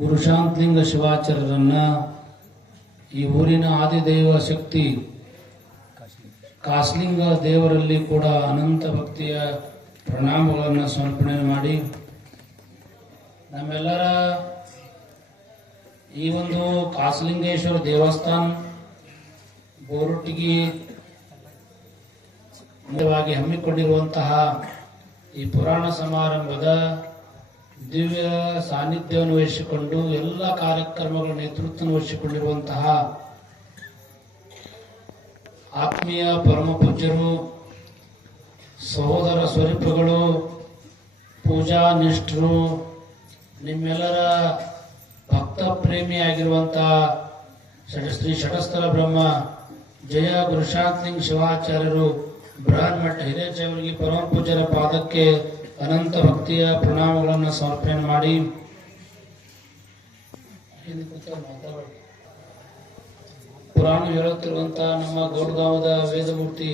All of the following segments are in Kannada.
ಗುರುಶಾಂತಲಿಂಗ ಶಿವಾಚಾರ್ಯರನ್ನ ಈ ಊರಿನ ಆದಿದೈವ ಶಕ್ತಿ ಕಾಸ್ಲಿಂಗ ದೇವರಲ್ಲಿ ಕೂಡ ಅನಂತ ಭಕ್ತಿಯ ಪ್ರಣಾಮಗಳನ್ನು ಸಮರ್ಪಣೆ ಮಾಡಿ ನಮ್ಮೆಲ್ಲರ ಈ ಒಂದು ಕಾಸಲಿಂಗೇಶ್ವರ ದೇವಸ್ಥಾನ ಮುಖ್ಯವಾಗಿ ಹಮ್ಮಿಕೊಂಡಿರುವಂತಹ ಈ ಪುರಾಣ ಸಮಾರಂಭದ ದಿವ್ಯ ಸಾನ್ನಿಧ್ಯವನ್ನು ವಹಿಸಿಕೊಂಡು ಎಲ್ಲ ಕಾರ್ಯಕ್ರಮಗಳ ನೇತೃತ್ವ ವಹಿಸಿಕೊಂಡಿರುವಂತಹ ಆತ್ಮೀಯ ಪರಮ ಪೂಜ್ಯರು, ಸಹೋದರ ಸ್ವರೂಪಗಳು, ಪೂಜಾ ನಿಷ್ಠರು, ನಿಮ್ಮೆಲ್ಲರ ಭಕ್ತ ಪ್ರೇಮಿಯಾಗಿರುವಂತಹ ಷಡ- ಶ್ರೀ ಷಟಸ್ಥಲ ಬ್ರಹ್ಮ, ಜಯ ಗುರುಶಾಂತಲಿಂಗ ಶಿವಾಚಾರ್ಯರು ಬ್ರಹನ್ಮಠ ಹಿರೇಚ ಅವರಿಗೆ ಪರಮ ಪೂಜ್ಯರ ಪಾದಕ್ಕೆ ಅನಂತ ಭಕ್ತಿಯ ಪ್ರಣಾಮಗಳನ್ನು ಸಮರ್ಪಣೆ ಮಾಡಿ. ಪುರಾಣ ಹೇಳುತ್ತಿರುವಂತಹ ನಮ್ಮ ಗೌಡಗಾಂವದ ವೇದಮೂರ್ತಿ?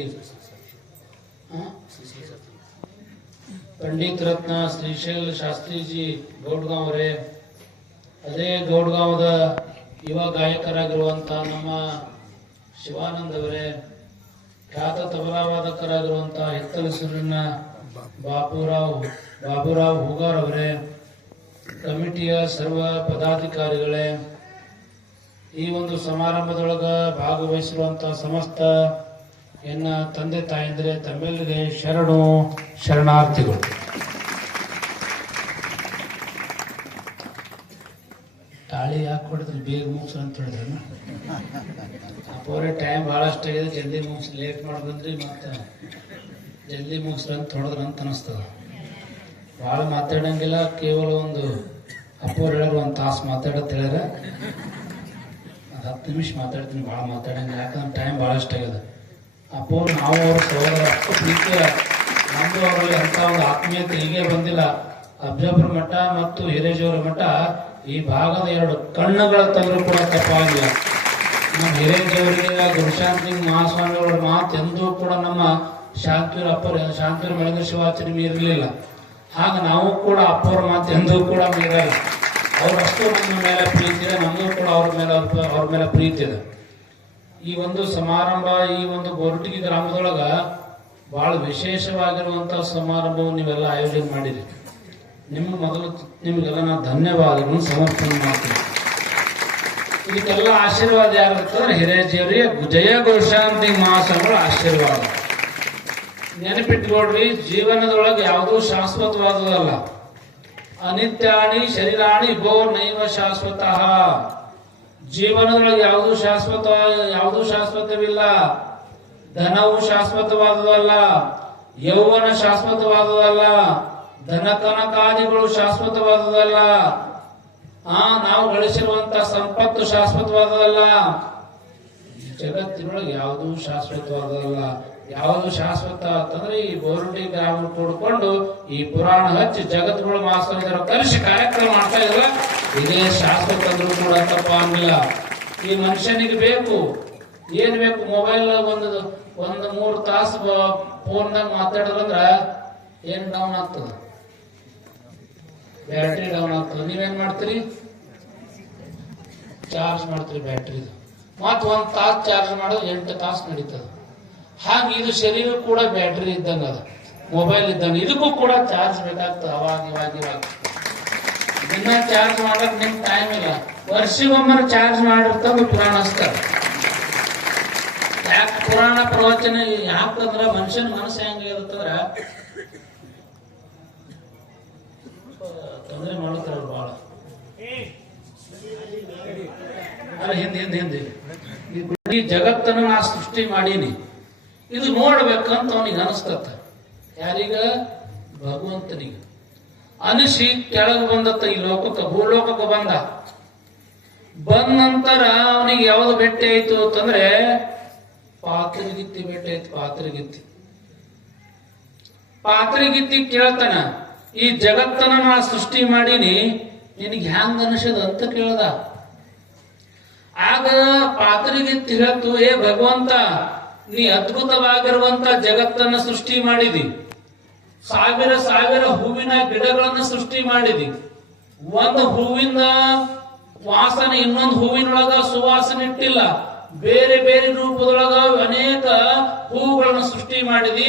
ಪಂಡಿತ್ ರತ್ನ ಶ್ರೀಶೈಲ್ ಶಾಸ್ತ್ರಿಜಿ ಗೌಡ್ಗಾಂವ್ರೆ ಅದೇ ಗೌಡ್ಗಾಂವದ ಯುವ ಗಾಯಕರಾಗಿರುವಂತಹ ನಮ್ಮ ಶಿವಾನಂದ್ ಅವರೇ, ಖ್ಯಾತ ತಬಲಾವಾದಕರಾಗಿರುವಂತಹ ಹಿತ್ತಲಸೂರಿನ ಬಾಪುರಾವ್ ಬಾಬುರಾವ್ ಹೂಗಾರ್ ಅವರೇ, ಕಮಿಟಿಯ ಸರ್ವ ಪದಾಧಿಕಾರಿಗಳೇ, ಈ ಒಂದು ಸಮಾರಂಭದೊಳಗೆ ಭಾಗವಹಿಸಿರುವಂತಹ ಸಮಸ್ತ ಎನ್ನ ತಂದೆ ತಾಯಂದ್ರೆ, ತಮ್ಮೆಲ್ಲರಿಗೆ ಶರಣು ಶರಣಾರ್ಥಿಗಳು. ತಾಳಿ ಯಾಕೆ ಹೊಡೆದ್ರೆ? ಬೇಗ ಮುಗಿಸು ಅಂತ ಹೇಳಿದ್ರು ಅಪ್ಪವ್ರೆ ಟೈಮ್ ಭಾಳಷ್ಟು ಆಗಿದೆ ಜಲ್ದಿ ಮುಗಿಸಿ, ಲೇಟ್ ಮಾಡಿ ಬಂದ್ರಿ ಮತ್ತೆ. ಜಲ್ದಿ ಮುಗಿಸ್ರಂತ ಹೊಡೆದ್ರ ಅಂತ ಅನಿಸ್ತದ. ಭಾಳ ಮಾತಾಡಂಗಿಲ್ಲ, ಕೇವಲ ಒಂದು ಅಪ್ಪವ್ರು ಹೇಳೋರು ಒಂದು ತಾಸು ಮಾತಾಡೋದು ಹೇಳ್ಯಾರ. ಅದು ಹತ್ತು ನಿಮಿಷ ಮಾತಾಡ್ತೀನಿ ಭಾಳ ಮಾತಾಡಂಗಿಲ್ಲ, ಯಾಕಂದ್ರೆ ಟೈಮ್ ಭಾಳಷ್ಟು ಆಗ್ಯದ. ಅಪ್ಪವ್ರು ನಾವು ಅವ್ರ ಸಹೋದರ ಅಷ್ಟು ಪ್ರೀತಿಯ ನಮ್ದು ಅವರಲ್ಲಿ ಅಂತ ಒಂದು ಆತ್ಮೀಯತೆ ಹೀಗೆ ಬಂದಿಲ್ಲ. ಅಬ್ಜಾಪುರ ಮಠ ಮತ್ತು ಹಿರೇಜವರ ಮಠ ಈ ಭಾಗದ ಎರಡು ಕಣ್ಣುಗಳ ತಂದ್ರು ಕೂಡ ತಪ್ಪಾಗಿಲ್ಲ. ನಮ್ಮ ಹಿರೇಜವರಿಗೆ ಗುರುಶಾಂತಿ ಮಹಾಸ್ವಾಮಿಯವರ ಮಾತು ಎಂದೂ ಕೂಡ ನಮ್ಮ ಶಾಂತಿಯೂರ ಅಪ್ಪರ ಶಾಂತೂರು ಮಹೇಂದ್ರ ಶಿವಾಚಾರ್ಯ ಮೀರಲಿಲ್ಲ ಹಾಗ ನಾವು ಕೂಡ ಅಪ್ಪವ್ರ ಮಾತು ಎಂದೂ ಕೂಡ ಮೀರಲ್ಲ ಅವರಷ್ಟು ನಮ್ಮ ಮೇಲೆ ಪ್ರೀತಿ ಇದೆ ನಮಗೂ ಕೂಡ ಅವ್ರ ಮೇಲೆ ಅವ್ರ- ಮೇಲೆ ಪ್ರೀತಿ ಇದೆ. ಈ ಒಂದು ಸಮಾರಂಭ, ಈ ಒಂದು ಗೊರಟಗಿ ಗ್ರಾಮದೊಳಗ ಬಹಳ ವಿಶೇಷವಾಗಿರುವಂತಹ ಸಮಾರಂಭವನ್ನು ನೀವೆಲ್ಲ ಆಯೋಜನೆ ಮಾಡಿರಿ. ನಿಮ್ಮ ಮೊದಲು ನಿಮಗೆಲ್ಲ ನಾನು ಧನ್ಯವಾದಗಳನ್ನು ಸಮರ್ಪಣೆ ಮಾಡ್ತೀನಿ. ಇದಕ್ಕೆಲ್ಲ ಆಶೀರ್ವಾದ ಯಾರು ಅಂತಂದ್ರೆ ಹಿರೇಜಿಯವರಿಗೆ ಜಯ ಗುರುಶಾಂತಿ ಮಹಾಸ್ವಾಮಿಗಳ ಆಶೀರ್ವಾದ. ನೆನಪಿಟ್ಕೊಡ್ರಿ ಜೀವನದೊಳಗೆ ಯಾವುದೂ ಶಾಶ್ವತವಾದದಲ್ಲ. ಅನಿತ್ಯಾಣಿ ಶರೀರಾಣಿ ಭೋ ನೈವ ಶಾಶ್ವತ. ಜೀವನದೊಳಗೆ ಯಾವುದು ಶಾಶ್ವತ, ಯಾವುದು ಶಾಶ್ವತವಿಲ್ಲ. ಧನವು ಶಾಶ್ವತವಾದದಲ್ಲ. ಯೌವನ ಶಾಶ್ವತವಾದದಲ್ಲ. ಧನ ಕನಕಾದಿಗಳು ಶಾಶ್ವತವಾದದಲ್ಲ. ಆ, ನಾವು ಗಳಿಸಿರುವಂತ ಸಂಪತ್ತು ಶಾಶ್ವತವಾದದಲ್ಲ. ಜಗತ್ತಿನೊಳಗೆ ಯಾವುದೂ ಶಾಶ್ವತವಾದದಲ್ಲ. ಯಾವುದು ಶಾಶ್ವತ ಅಂತಂದ್ರೆ ಈ ಬೋರುಂಡಿ ಗ್ರಾಮ ಕೂಡ್ಕೊಂಡು ಈ ಪುರಾಣ ಹಚ್ಚಿ ಜಗತ್ಗಳು ಮಾಸ್ತರ್ ಕಲಿಸಿ ಕಾರ್ಯಕ್ರಮ ಮಾಡ್ತಾ ಇದ್ರ, ಇದೇ ಶಾಶ್ವತ ಅಂದ್ರೂ ಕೂಡ ತಪ್ಪ ಅನ್ನಿಲ್ಲ ಈ ಮನುಷ್ಯನಿಗೆ ಬೇಕು. ಏನ್ ಬೇಕು? ಮೊಬೈಲ್ ಒಂದು ಒಂದು ಮೂರು ತಾಸು ಫೋನ್ದಾಗ ಮಾತಾಡಿದ್ರಂದ್ರ ಏನ್ ಡೌನ್ ಆಗ್ತದ? ಬ್ಯಾಟ್ರಿ ಡೌನ್ ಆಗ್ತದೆ. ನೀವೇನ್ ಮಾಡ್ತೀರಿ? ಚಾರ್ಜ್ ಮಾಡ್ತೀರಿ ಬ್ಯಾಟ್ರಿದು. ಮತ್ ಒಂದ್ ತಾಸು ಚಾರ್ಜ್ ಮಾಡೋದು ಎಂಟು ತಾಸು ನಡೀತದೆ. ಹಾಗೆ ಇದು ಶರೀರ ಕೂಡ ಬ್ಯಾಟ್ರಿ ಇದ್ದಂಗ ಅದ. ಮೊಬೈಲ್ ಇದ್ದಂಗ. ಇದಕ್ಕೂ ಕೂಡ ಚಾರ್ಜ್ ಬೇಕಾಗ್ತದೆ. ಅವಾಗ ಇವಾಗ ಇವಾಗ. ದಿನ ಚಾರ್ಜ್ ಮಾಡಕ್ ನಿಮ್ ಟೈಮ್ ಇಲ್ಲ. ವರ್ಷಗೊಮ್ಮೆ ಚಾರ್ಜ್ ಮಾಡಿರ್ತಾವ ಪುರಾಣ ಯಾಕೆ ಪುರಾಣ ಪ್ರವಚನ ಯಾಕಂದ್ರ ಮನುಷ್ಯನ ಮನಸ್ಸು ಹೆಂಗಿರುತ್ತಂದ್ರ ತೊಂದರೆ ಮಾಡ್ತಾರ ಬಹಳ ಅಲ್ಲ, ಹಿಂದೆ ಹಿಂದೆ ಹಿಂದೆ. ಈ ಜಗತ್ತನ್ನು ನಾ ಸೃಷ್ಟಿ ಮಾಡೀನಿ. ಇದು ನೋಡ್ಬೇಕಂತ ಅವನಿಗೆ ಅನಿಸ್ತತ್ತ ಯಾರೀಗ? ಭಗವಂತನಿಗೆ. ಅನಿಸಿ ಕೆಳಗೆ ಬಂದತ್ತ ಈ ಲೋಕಕ್ಕೆ, ಭೂಲೋಕಕ್ಕೆ ಬಂದ. ಬಂದ ನಂತರ ಅವನಿಗೆ ಯಾವ್ದು ಭೇಟಿ ಆಯ್ತು ಅಂತಂದ್ರೆ, ಪಾತ್ರಿಗಿತ್ತಿ ಭೇಟಿ ಆಯ್ತು, ಪಾತ್ರಿಗಿತ್ತಿ. ಪಾತ್ರಿಗಿತ್ತಿ ಕೇಳ್ತಾನ, ಈ ಜಗತ್ತನ ನಾ ಸೃಷ್ಟಿ ಮಾಡೀನಿ, ನಿನಗೆ ಹ್ಯಾಂಗ ಅನಿಸದ ಅಂತ ಕೇಳ್ದ. ಆಗ ಪಾತ್ರಿಗಿತ್ತಿ ಹೇಳ್ತು, ಏ ಭಗವಂತ ನೀ ಅದ್ಭುತವಾಗಿರುವಂತ ಜಗತ್ತನ್ನ ಸೃಷ್ಟಿ ಮಾಡಿದಿ. ಸಾವಿರ ಸಾವಿರ ಹೂವಿನ ಗಿಡಗಳನ್ನ ಸೃಷ್ಟಿ ಮಾಡಿದಿ. ಒಂದು ಹೂವಿನ ವಾಸನೆ ಇನ್ನೊಂದು ಹೂವಿನೊಳಗ ಸುವಾಸನೆ ಇಟ್ಟಿಲ್ಲ. ಬೇರೆ ಬೇರೆ ರೂಪದೊಳಗ ಅನೇಕ ಹೂಗಳನ್ನು ಸೃಷ್ಟಿ ಮಾಡಿದಿ.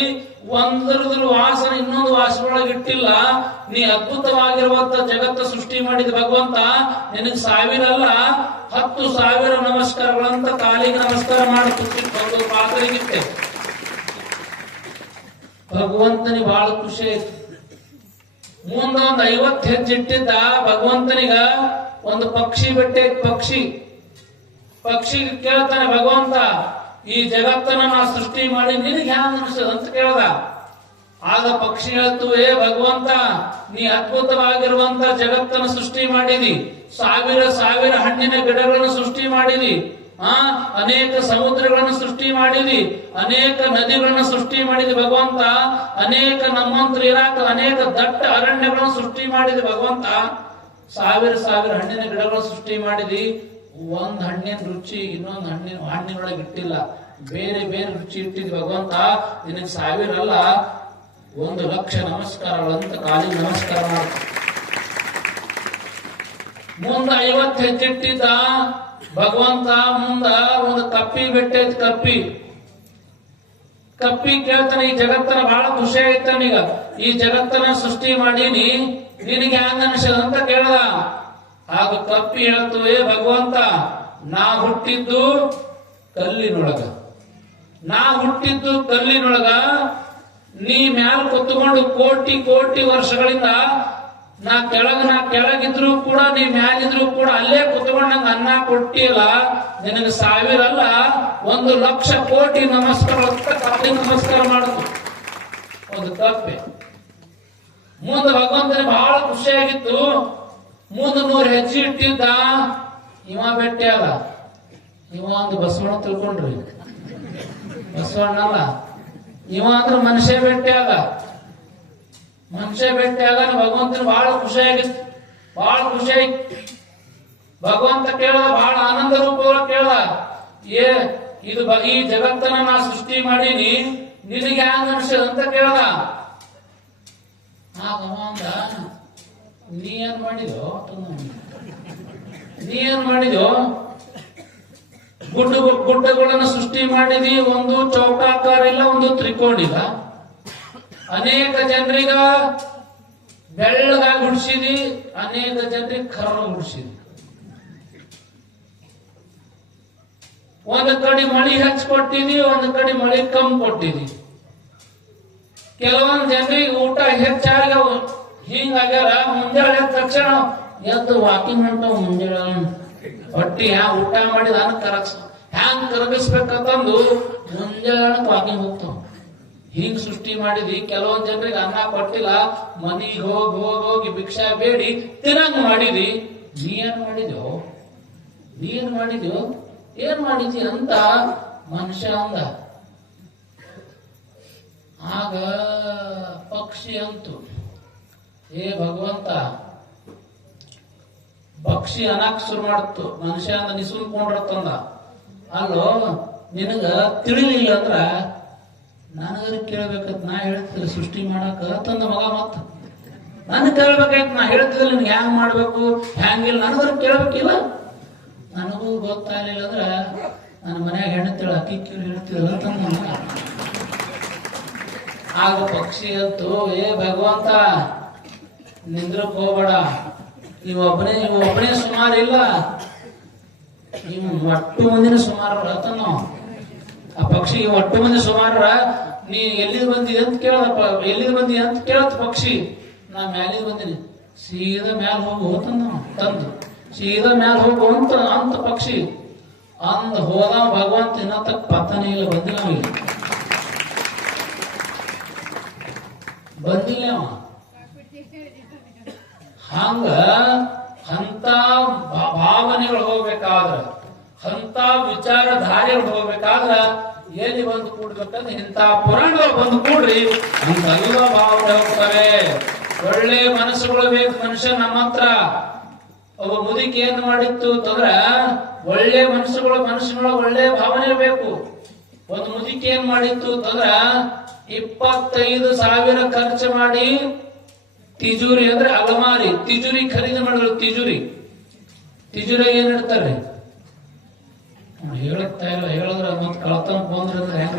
ಒಂದರದ್ರ ವಾಸನೆ ಇನ್ನೊಂದು ವಾಸನೊಳಗೆ ಇಟ್ಟಿಲ್ಲ. ನೀ ಅದ್ಭುತವಾಗಿರುವಂತ ಜಗತ್ತ ಸೃಷ್ಟಿ ಮಾಡಿದ ಭಗವಂತ ನಿನಗೆ ಸಾವಿರ ಅಲ್ಲ ಹತ್ತು ಸಾವಿರ ನಮಸ್ಕಾರಗಳಂತ ಕಾಲಿಗೆ ನಮಸ್ಕಾರ ಮಾಡಿ ಕೂತಿಟ್ಟು ಪಾತ್ರೆಗಿತ್ತೆ ಭಗವಂತನಿಗೆ ಬಹಳ ಖುಷಿ ಆಯ್ತು. ಮುಂದ ಒಂದ್ ಐವತ್ ಹೆಜ್ಜೆ ಇಟ್ಟಿದ್ದ ಭಗವಂತನಿಗ ಒಂದು ಪಕ್ಷಿ, ಬೆಟ್ಟೆ ಪಕ್ಷಿ. ಪಕ್ಷಿ ಕೇಳ್ತಾನೆ, ಭಗವಂತ, ಈ ಜಗತ್ತನ್ನ ನಾ ಸೃಷ್ಟಿ ಮಾಡಿ, ನಿನಗೆ ಹ್ಯಾಂಗ ಅನಿಸ್ತದ ಅಂತ ಕೇಳ್ದ. ಆಗ ಪಕ್ಷಿ ಹೇಳ್ತು, ಏ ಭಗವಂತ, ನೀ ಅದ್ಭುತವಾಗಿರುವಂತ ಜಗತ್ತನ್ನ ಸೃಷ್ಟಿ ಮಾಡಿದಿ. ಸಾವಿರ ಸಾವಿರ ಹಣ್ಣಿನ ಗಿಡಗಳನ್ನು ಸೃಷ್ಟಿ ಮಾಡಿದಿ. ಆ, ಅನೇಕ ಸಮುದ್ರಗಳನ್ನು ಸೃಷ್ಟಿ ಮಾಡಿದಿ. ಅನೇಕ ನದಿಗಳನ್ನು ಸೃಷ್ಟಿ ಮಾಡಿದಿ, ಭಗವಂತ. ಅನೇಕ ನಮ್ಮಂತ್ರ ಇರಾಕ, ಅನೇಕ ದಟ್ಟ ಅರಣ್ಯಗಳನ್ನು ಸೃಷ್ಟಿ ಮಾಡಿದಿ, ಭಗವಂತ. ಸಾವಿರ ಸಾವಿರ ಹಣ್ಣಿನ ಗಿಡಗಳನ್ನು ಸೃಷ್ಟಿ ಮಾಡಿದಿ. ಒಂದ್ ಹಣ್ಣಿನ ರುಚಿ ಇನ್ನೊಂದ್ ಹಣ್ಣಿನ ಹಣ್ಣಿನೊಳಗೆ ಇಟ್ಟಿಲ್ಲ. ಬೇರೆ ಬೇರೆ ರುಚಿ ಇಟ್ಟಿದ್ ಭಗವಂತ, ನಿನಗೆ ಸಾವಿರ ಅಲ್ಲ ಒಂದು ಲಕ್ಷ ನಮಸ್ಕಾರಗಳಂತ ಕಾಲಿಗೆ ನಮಸ್ಕಾರ ಮಾಡ್ತಾರೆ ಮುಂದ ಐವತ್ತು ಹೆಚ್ಚಿಟ್ಟಿದ್ದ ಭಗವಂತ, ಮುಂದ ಒಂದು ಕಪ್ಪಿ ಬಿಟ್ಟೈತ್ ಕಪ್ಪಿ. ಕಪ್ಪಿ ಕೇಳ್ತಾನೆ, ಈ ಜಗತ್ತನ ಬಹಳ ಖುಷಿ ನೀಗ ಈ ಜಗತ್ತನ ಸೃಷ್ಟಿ ಮಾಡೀನಿ, ನಿನಗೆ ಹ್ಯಾಂಗ ಅನಿಸದ ಅಂತ ಕೇಳ್ದ. ಆಗ ತಪ್ಪಿ ಹೇಳ್ತು ಏ ಭಗವಂತ, ನಾ ಹುಟ್ಟಿದ್ದು ಕಲ್ಲಿನೊಳಗ. ನಾ ಹುಟ್ಟಿದ್ದು ಕಲ್ಲಿನೊಳಗ, ನೀ ಮ್ಯಾಲ ಕುತ್ಕೊಂಡು ಕೋಟಿ ಕೋಟಿ ವರ್ಷಗಳಿಂದ ನಾ ಕೆಳಗ, ನಾ ಕೆಳಗಿದ್ರು ಕೂಡ, ನೀ ಮ್ಯಾಲಿದ್ರು ಕೂಡ ಅಲ್ಲೇ ಕುತ್ಕೊಂಡು ನಂಗೆ ಅನ್ನ ಕೊಟ್ಟಿಲ್ಲ ನಿನಗೆ ಸಾವಿರ ಅಲ್ಲ ಒಂದು ಲಕ್ಷ ಕೋಟಿ ನಮಸ್ಕಾರ ಕಪ್ಪಿ ನಮಸ್ಕಾರ ಮಾಡುದು. ಒಂದು ಕಪ್ಪೆ ಮುಂದೆ ಭಗವಂತನ ಬಹಳ ಖುಷಿಯಾಗಿತ್ತು. ಮುಂದೆ ನೂರು ಹೆಜ್ಜೆ ಇಟ್ಟಿದ್ದ, ಇವ ಬೆಟ್ಟೆ ಅಲ್ಲ ಇವ ಒಂದು ಬಸವಣ್ಣ ತಿಳ್ಕೊಂಡ್ರಿ. ಬಸವಣ್ಣ ಅಲ್ಲ. ಇವ ಅಂದ್ರೆ ಮನುಷ್ಯ ಭೇಟಿ ಅಲ್ಲ ಮನುಷ್ಯ ಬೆಟ್ಟೆ ಆಗ ಭಗವಂತನ ಬಹಳ ಖುಷಿಯಾಗಿ ಬಹಳ ಖುಷಿ ಭಗವಂತ ಕೇಳ ಬಹಳ ಆನಂದ ರೂಪದೊಳಗೆ ಕೇಳ ಏ, ಇದು ಈ ಜಗತ್ತನ್ನ ನಾ ಸೃಷ್ಟಿ ಮಾಡೀನಿ, ನಿನಗೆ ಹ್ಯಾಂಗ ಅನಿಸ್ತದ ಅಂತ ಕೇಳ್ದ. ಭಗವಂತ ನೀ ಏನ್ ಮಾಡಿದೋ ನೀ ಏನ್ ಮಾಡಿದೋ ಗುಡ್ಡ ಗುಡ್ಡಗಳನ್ನು ಸೃಷ್ಟಿ ಮಾಡಿದಿ, ಒಂದು ಚೌಕಾಕಾರ ಇಲ್ಲ, ಒಂದು ತ್ರಿಕೋಣ ಇಲ್ಲ. ಅನೇಕ ಜನರಿಗ ಬೆಳ್ಳಗಾಗಿ ಹುಡ್ಸಿದಿ, ಅನೇಕ ಜನರಿಗೆ ಕರ್ರ ಹುಡ್ಸಿದಿ. ಒಂದು ಕಡೆ ಮಳಿ ಹೆಚ್ಚು ಕೊಟ್ಟಿದಿ, ಒಂದು ಕಡೆ ಮಳಿ ಕಮ್ಮಿ ಕೊಟ್ಟಿದಿ. ಕೆಲವೊಂದು ಜನರಿಗೆ ಊಟ ಹೆಚ್ಚಾಗಿ ಹಿಂಗಾಗ್ಯಾರ ಮುಂಜಾನೆ ತಕ್ಷಣ ಎದ್ದು ವಾಕಿಂಗ್ ಹೊಂಟವು ಮುಂಜಾನೆ ಹೊಟ್ಟಿ ಹ್ಯಾ ಊಟ ಮಾಡಿದ ಅನ್ನ ಕರಗ್ಸ, ಹ್ಯಾಂಗ್ ಕರಗಿಸ್ಬೇಕಂತಂದು ಮುಂಜಾನೆ ವಾಕಿಂಗ್ ಹೋಗ್ತಾವ ಹಿಂಗ್ ಸೃಷ್ಟಿ ಮಾಡಿದಿ, ಕೆಲವೊಂದ್ ಜನರಿಗೆ ಅನ್ನ ಕೊಟ್ಟಿಲ್ಲ, ಮನಿಗ್ ಹೋಗಿ ಹೋಗಿ ಹೋಗಿ ಭಿಕ್ಷಾ ಬೇಡಿ, ತಿನ್ನಂಗ್ ಮಾಡಿದಿ. ನೀ ಏನ್ ಮಾಡಿದ್ಯೋ? ನೀ ಏನ್ ಮಾಡಿದ್ಯೋ? ಏನ್ ಮಾಡಿದಿ ಅಂತ ಮನುಷ್ಯ ಅಂದ. ಆಗ ಪಕ್ಷಿ ಅಂತು. ಏ ಭಗವಂತ ಪಕ್ಷಿ ಅನಾಕ್ ಶುರು ಮಾಡ್ತು. ಮನುಷ್ಯ ಅಂದ ನಿಸುಲ್ಕೊಂಡ್ರತ್ತಂದ ಅಲ್ಲೋ, ನಿನಗ ತಿಳಿಲಿಲ್ಲ ಅಂದ್ರ ನನಗರ ಕೇಳ್ಬೇಕತ್ ನಾ ಹೇಳ್ತಿದ್ರೆ ಸೃಷ್ಟಿ ಮಾಡಾಕ ತಂದ ಮಗ ಮತ್ತ. ನನ್ ಕೇಳ್ಬೇಕಾಯ್ತು, ನಾ ಹೇಳ್ತಿದ್ರೆ ನಿನ್ಗೆ ಹ್ಯಾಂಗ್ ಮಾಡ್ಬೇಕು, ಹ್ಯಾಂಗಿಲ್ಲ ನನಗರ ಕೇಳ್ಬೇಕಿಲ್ಲ. ನನಗೂ ಗೊತ್ತಾಗ್ಲಿಲ್ಲ ಅಂದ್ರ ನನ್ನ ಮನ್ಯಾಗ ಹೆಣ್ತಿಳ ಅಕ್ಕಿ ಕೇಳಿ ಹೇಳ್ತಿದ್ರಲ್ಲ ತಂದ ಮಗ. ಆಗ ಪಕ್ಷಿ ಅಂತೂ, ಏ ಭಗವಂತ ನಿಂದ್ರಕ್ ಹೋಗ್ಬೇಡ. ನೀವು ಒಬ್ಬನೇ ನೀವು ಒಬ್ಬನೇ ಸುಮಾರು ಇಲ್ಲ. ನೀವು ಒಟ್ಟು ಮಂದಿನ ಸುಮಾರು ಹೇಳ್ತಾನ ಆ ಪಕ್ಷಿ ಒಟ್ಟು ಮಂದಿ ಸುಮಾರ ನೀ ಎಲ್ಲಿದ್ ಬಂದಿ ಅಂತ ಕೇಳದಪ್ಪ ಎಲ್ಲಿದ್ ಬಂದಿ ಅಂತ ಕೇಳತ್ ಪಕ್ಷಿ. ನಾ ಮ್ಯಾಲಿದ್ ಬಂದಿನಿ. ಸೀದಾ ಮ್ಯಾಲ ಹೋಗು ಅವ, ತಂದು. ಸೀದಾ ಮ್ಯಾಲ ಹೋಗು ಅಂತ ಅಂತ ಪಕ್ಷಿ. ಅಂದ ಹೋದ ಭಗವಂತ ಇನ್ನತ್ತಕ್ ಪತನೇ ಇಲ್ಲ ಬಂದಿಲ್ಲ ಬಂದಿಲ್ಲ ಅವ ಹಂಗ ಅಂತ ಭಾವನೆಗಳು ಹೋಗ್ಬೇಕಾದ್ರ ಅಂತ ವಿಚಾರಧಾರೆಗಳು ಹೋಗ್ಬೇಕಾದ್ರ ಎಲ್ಲಿ ಬಂದು ಕೂಡ್ಬೇಕಂದ್ರೆ ಇಂಥ ಪುರಾಣಗಳು ಬಂದು ಕೂಡ್ರಿ ಅಂತೆಲ್ಲ ಭಾವನೆ ಹೋಗ್ತವೆ. ಒಳ್ಳೆ ಮನಸ್ಸುಗಳು ಬೇಕು ಮನುಷ್ಯ ನಮ್ಮ ಹತ್ರ. ಒಬ್ಬ ಮುದುಕಿ ಏನ್ ಮಾಡಿತ್ತು ಅಂತಂದ್ರ, ಒಳ್ಳೆ ಮನಸ್ಸುಗಳು ಮನಸ್ಸುಗಳ ಒಳ್ಳೆ ಭಾವನೆ ಬೇಕು ಒಂದು ಮುದುಕಿ ಏನ್ ಮಾಡಿತ್ತು ಅಂತಂದ್ರ, ಇಪ್ಪತ್ತೈದು ಸಾವಿರ ಖರ್ಚು ಮಾಡಿ ತಿಜೋರಿ ಅಂದ್ರೆ ಅಲಮಾರಿ. ತಿಜುರಿ ಖರೀದಿ ಮಾಡಿದ್ರು ತಿಜೋರಿ. ತಿಜೋರಿ ಏನ್ ಇಡ್ತಾರೆ? ಹೇಳುತ್ತಾ ಇಲ್ಲ ಹೇಳಿದ್ರೆ ಮತ್ ಕಳ್ತನ ಬಂದ್ರೆ ಹೆಂಗ್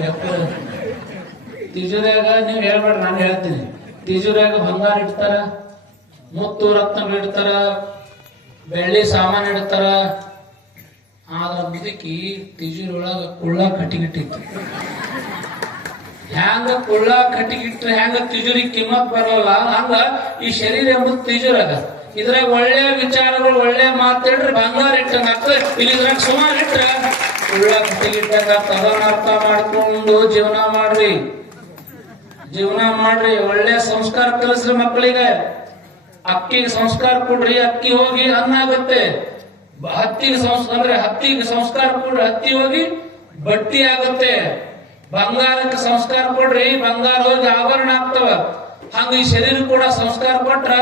ತಿಜೋರಿಯಾಗ ನೀವ್ ಹೇಳ್ಬೇಡ್ರಿ, ನಾನು ಹೇಳ್ತೀನಿ. ತಿಜೋರಿಯಾಗ ಬಂಗಾರ ಇಡ್ತಾರ, ಮುತ್ತು ರತ್ನ ಇಡ್ತಾರ, ಬೆಳ್ಳಿ ಸಾಮಾನು ಇಡ್ತಾರ. ಆದ್ರ ಮುದುಕಿ ತಿಜುರಿ ಒಳಗ ಕುಳ್ಳ ಕಟ್ಟಿಗಿಟ್ಟಿತ್ತು. ಹ್ಯಾಂಗ ಕುಳ್ಳ ಕಟ್ಟಿಗಿಟ್ರೆ ಹ್ಯಾಂಗ ತಿಜುರಿ ಕಿಮ್ಮತ್ ಬರಲ್ಲ? ಹಂಗ ಈ ಶರೀರ ಎಂಬುದು ತಿಜುರದ ಇದ್ರಾಗ ಒಳ್ಳೆ ವಿಚಾರಗಳು, ಒಳ್ಳೆ ಮಾತಾಡ್ರಿ ಬಂಗಾರ ಇಟ್ಟಂಗ ಆಗ್ತದೆ. ಇಲ್ಲಿ ಇದ್ರಾಗ ಸುಮಾರು ಇಟ್ಟ ಕುಳ್ಳ ಕಟ್ಟಿಗಿಟ್ಟಂಗ ಅದನ್ನ ಅರ್ಥ ಮಾಡ್ಕೊಂಡು ಜೀವನ ಮಾಡ್ರಿ. ಜೀವನ ಮಾಡ್ರಿ. ಒಳ್ಳೆ ಸಂಸ್ಕಾರ ಕಲಿಸ್ರಿ ಮಕ್ಕಳಿಗೆ. ಅಕ್ಕಿಗೆ ಸಂಸ್ಕಾರ ಕೊಡ್ರಿ. ಅಕ್ಕಿ ಹೋಗಿ ಅನ್ನ ಆಗುತ್ತೆ. ಹತ್ತಿಗೆ ಸಂಸ್ಕಾರ ಅಂದ್ರೆ ಹತ್ತಿಗೆ ಸಂಸ್ಕಾರ ಕೊಡ್ರಿ. ಹತ್ತಿ ಹೋಗಿ ಬಟ್ಟಿ ಆಗುತ್ತೆ. ಬಂಗಾರಕ್ಕೆ ಸಂಸ್ಕಾರ ಕೊಡ್ರಿ ಬಂಗಾರ ಹೋಗಿ ಆಭರಣ ಆಗ್ತವ. ಹಂಗ ಈ ಶರೀರ ಕೂಡ ಸಂಸ್ಕಾರ ಕೊಟ್ರ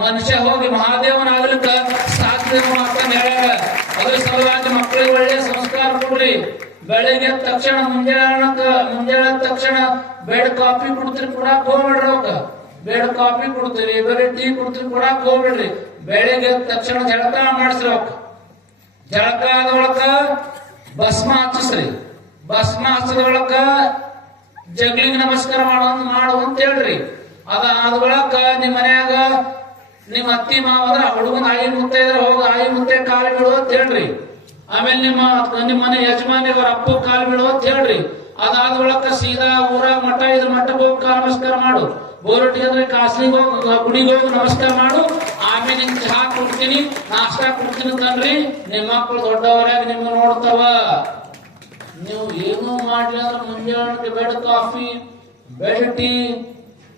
ಮನುಷ್ಯ ಹೋಗಿ ಮಹಾದೇವನಾಗ್ಲಿಕ್ಕ ಸಾಧ್ಯ ಹೇಳ್ಯಾರ ಅದ್ರ ಸಲುವಾಗಿ ಮಕ್ಕಳಿಗೆ ಒಳ್ಳೆ ಸಂಸ್ಕಾರ ಕೊಡ್ರಿ. ಬೆಳಿಗ್ಗೆ ತಕ್ಷಣ ಮುಂಜಾನೆ ಮುಂಜಾನೆ ತಕ್ಷಣ ಬೆಡ್ ಕಾಫಿ ಕುಡ್ತೀರಿ ಕುಡಾಕ್ ಹೋಗ್ಬೇಡ್ರಿ ಅವಾಗ ಬೆಡ್ ಕಾಫಿ ಕುಡ್ತೀರಿ ಬರೀ ಟೀ ಕುಡ್ತೀರಿ ಕೂಡ ಹೋಗ್ಬೇಡ್ರಿ. ಬೆಳಿಗ್ಗೆ ತಕ್ಷಣ ಜಳಕ ಮಾಡಿಸ್ರಿ ಅವಕ್ಕ. ಜಳಕ ಆದೊಳಕ ಭಸ್ಮ ಹಚ್ಚಿಸ್ರಿ. ಭಸ್ಮ ಹಚ್ಚದೊಳಕ ಜಗ್ಲಿಗೆ ನಮಸ್ಕಾರ ಮಾಡೋ ಮಾಡು ಅಂತ ಹೇಳ್ರಿ. ಅದ ಆದ ಒಳಕ ನಿಮ್ ಮನ್ಯಾಗ ನಿಮ್ ಅತ್ತಿ ಮಾವರ ಹುಡುಗನ ಆಯಿ ಮುತ್ತೆ ಇದ್ರೆ ಹೋಗ ಆಯಿ ಮುತ್ತೆ ಕಾಲು ಬಿಡು ಅಂತ ಹೇಳ್ರಿ. ಆಮೇಲೆ ನಿಮ್ಮ ನಿಮ್ಮ ಮನೆ ಯಜಮಾನಿ ಅವರ ಅಪ್ಪ ಕಾಲು ಬಿಡು ಅಂತ ಹೇಳ್ರಿ. ಅದಾದ ಒಳಕ ಸೀದಾ ಊರ ಮಠ ಇದ್ರ ಮಠಕ್ಕೆ ಹೋಗಿ ನಮಸ್ಕಾರ ಮಾಡು. ಬೋರೊಟ್ಟಿಗೆ ಅಂದ್ರೆ ಕಾಸ್ಲಿಗೆ ಹೋಗಿ ಗುಡಿಗೆ ಹೋಗಿ ನಮಸ್ಕಾರ ಮಾಡು. ಆಮೇಲೆ ನಿಮ್ ಚಹಾ ಕೊಡ್ತೀನಿ, ನಾಷ್ಟಾ ಕೊಡ್ತೀನಿ ಕಣ್ರಿ ನಿಮ್ಮ ಮಕ್ಕಳು ದೊಡ್ಡವರಾಗಿ ನಿಮ್ಗೆ ನೋಡ್ತಾವ. ನೀವು ಏನು ಮಾಡ್ಲಿ ಅಂದ್ರೆ ಮುಂಜಾನೆ ಬೆಡ್ ಕಾಫಿ, ಬೆಡ್ ಟೀ,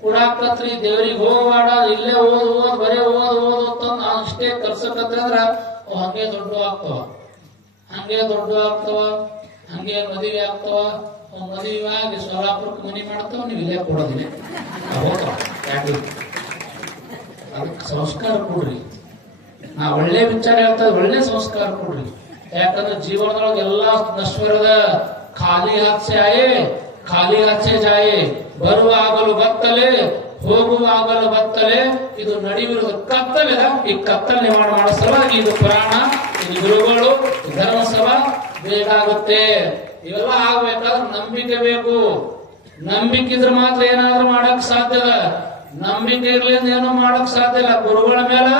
ಕುಡಾಕತ್ರಿ, ದೇವ್ರಿಗೆ ಹೋಗಬೇಡ ಇಲ್ಲೇ ಓದ್ ಓದ್, ಬರೇ ಓದ್ ಓದ್ ತಂದ್ ಅಷ್ಟೇ ಕಲ್ಸಕತ್ತಂದ್ರ ಅವ್ ಹಂಗೆ ದೊಡ್ಡ ಆಗ್ತವ. ಹಂಗೆ ದೊಡ್ಡ ಆಗ್ತವ, ಹಂಗೆ ಮದುವೆ ಆಗ್ತವ. ಮದುವೆ ಆಗಿ ಸೋಲಾಪುರಕ್ಕೆ ಮನಿ ಮಾಡ್ತಾವ, ನೀವು ಇಲ್ಲೇ ಕೊಡೋದಿಲ್ಲ ಅದಕ್ಕೆ ಸಂಸ್ಕಾರ ಕೊಡ್ರಿ. ನಾ ಒಳ್ಳೆ ವಿಚಾರ ಹೇಳ್ತಾ ಒಳ್ಳೆ ಸಂಸ್ಕಾರ ಕೊಡ್ರಿ. ಯಾಕಂದ್ರೆ ಜೀವನದೊಳಗೆ ಎಲ್ಲಾ ನಶ್ವರದ ಖಾಲಿ ಹಾಸ್ಯ ಆಯೇ, ಖಾಲಿ ಹಾಸ್ಯ ಜಾಯೆ. ಬರುವಾಗಲೂ ಬತ್ತಲೆ, ಹೋಗುವಾಗಲೂ ಬತ್ತಲೆ. ಇದು ನಡೆಯುವುದು ಕತ್ತಲೆ ಈ ಕತ್ತಲೆ ನಿರ್ಮಾಣ ಮಾಡಿಸಲ ಇದು ಪುರಾಣ, ಇದು ಗುರುಗಳು ಧರ್ಮಸಭ ಬೇಕಾಗುತ್ತೆ ಇವೆಲ್ಲ ಆಗ್ಬೇಕಾದ್ರೆ ನಂಬಿಕೆ ಬೇಕು. ನಂಬಿಕೆ ಇದ್ರೆ ಮಾತ್ರ ಏನಾದ್ರೂ ಮಾಡಕ್ ಸಾಧ್ಯದ ನಂಬಿಕೆ ಇರ್ಲಿಂದ ಏನೂ ಮಾಡಕ್ ಸಾಧ್ಯ ಇಲ್ಲ. ಗುರುಗಳ ಮೇಲೆ,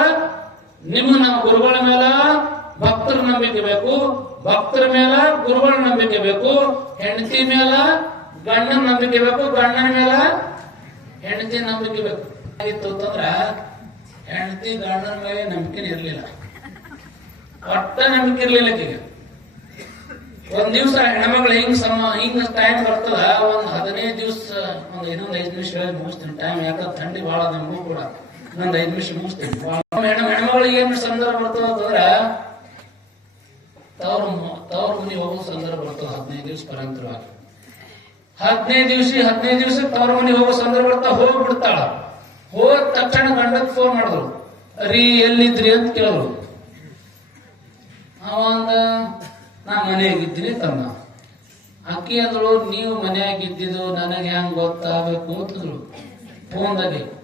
ನಿಮ್ಮ ನಮ್ಮ ಗುರುಗಳ ಮೇಲೆ ಭಕ್ತರ ನಂಬಿಕೆ ಬೇಕು, ಭಕ್ತರ ಮೇಲೆ ಗುರುಗಳ ನಂಬಿಕೆ ಬೇಕು, ಹೆಂಡತಿ ಮೇಲ ಗಂಡನ ನಂಬಿಕೆ ಬೇಕು, ಗಂಡನ ಮೇಲೆ ಹೆಂಡತಿ ನಂಬಿಕೆ ಬೇಕು. ಆಗಿತ್ತು ಅಂತಂದ್ರ ಹೆಂಡತಿ ಗಂಡನ ಮೇಲೆ ನಂಬಿಕೆ ಇರಲಿಲ್ಲ. ಒಟ್ಟ ನಂಬಿಕೆ ಇರ್ಲಿಲ್ಲ ಈಗ. ಒಂದ್ ದಿವ್ಸ ಹೆಣ್ಮಕ್ಳು ಹಿಂಗ್ ಸಮ ಹಿಂಗ್ ಟೈಮ್ ಬರ್ತದ, ಒಂದ್ ಹದಿನೈದು ದಿವ್ಸ, ಒಂದ್ ಇನ್ನೊಂದ್ ಐದ್ ನಿಮಿಷ ಮುಗಿಸ್ತೀನಿ. ಟೈಮ್ ಯಾಕಂದ್ರೆ ಥಂಡಿ ಬಹಳ ನಮಗೂ ಕೂಡ. ಇನ್ನೊಂದ್ ಐದ್ ನಿಮಿಷ ಮುಗಿಸ್ತೀನಿ. ಹೆಣ್ಮಗಳಿಗೆ ಏನ್ ಸಂದರ್ಭ ಬರ್ತದ ಅಂತಂದ್ರ ತವ್ರ ಮ- ತವ್ರ ಮನಿ ಹೋಗೋ ಸಂದರ್ಭ ಬರ್ತಾವ ಹದಿನೈದು ದಿವಸ ಪರಂತರವಾಗಿ. ಹದಿನೈದು ದಿವಸ ಹದಿನೈದು ದಿವಸ ತವರ ಮನೆ ಹೋಗೋ ಸಂದರ್ಭ ಬರ್ತಾ ಹೋಗ್ಬಿಡ್ತಾಳ. ಹೋದ ತಕ್ಷಣ ಗಂಡಕ್ ಫೋನ್ ಮಾಡಿದ್ರು. ರೀ, ಎಲ್ಲಿದ್ರಿ ಅಂತ ಕೇಳಿದ್ರು. ಅವಂದ ನಾ ಮನೆಯಾಗಿದ್ದೀನಿ ತಮ್ಮ. ಅಕ್ಕಿ ಅಂದಳು, ನೀವು ಮನೆಯಾಗಿದ್ದಿದ್ದು ನನಗೆ ಹೆಂಗ್ ಗೊತ್ತಾಗಬೇಕು? ಅಂತಂದ್ರು ಫೋನ್ದಾಗೆ